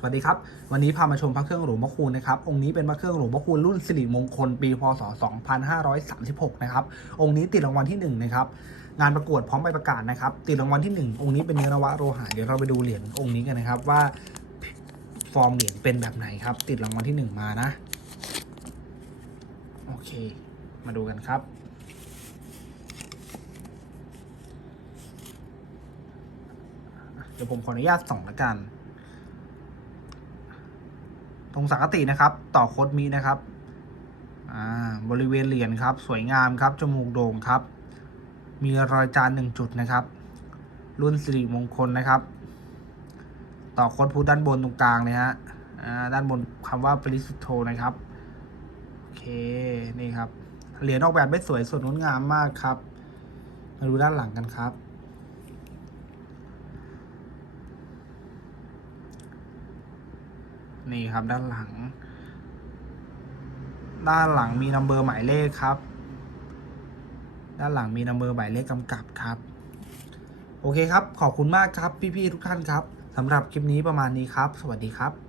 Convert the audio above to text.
สวัสดีครับ วันนี้พามาชมพระเครื่องหลวงพ่อคูณนะครับ องค์นี้เป็นพระเครื่องหลวงพ่อคูณรุ่นสิริมงคล ปีพศ 2536 นะครับ องค์นี้ติดรางวัลที่1นะครับ งานประกวดพร้อมใบประกาศนะครับ ติดรางวัลที่ 1 องค์นี้เป็นเนื้อนวะโลหะ เดี๋ยวเราไปดูเหรียญองค์นี้กันนะครับว่าฟอร์มเหรียญเป็นแบบไหนครับ ติดรางวัลที่ 1 มานะ โอเค มาดูกันครับเดี๋ยวผมขออนุญาตส่องละกัน ตรงสังกตินะครับ ต่อโคดมีนะครับอ่าบริเวณเหรียญครับ สวยงามครับ จมูกโด่งครับ มีรอยจานหนึ่งจุดนะครับ รุ่นสิริมงคลนะครับ ต่อโคดพูด้านบนตรงกลางเลยฮะอ่าด้านบนคำว่าปริสุทโธนะครับ โอเค นี่ครับ เหรียญออกแบบได้สวยสดงดงามมากครับ มาดูด้านหลังกันครับ นี่ครับด้านหลัง ด้านหลังมีนัมเบอร์หมายเลขครับ ด้านหลังมีนัมเบอร์หมายเลขกำกับครับ โอเคครับ ขอบคุณมากครับพี่ๆทุกท่านครับสำหรับคลิปนี้ประมาณนี้ครับ สวัสดีครับ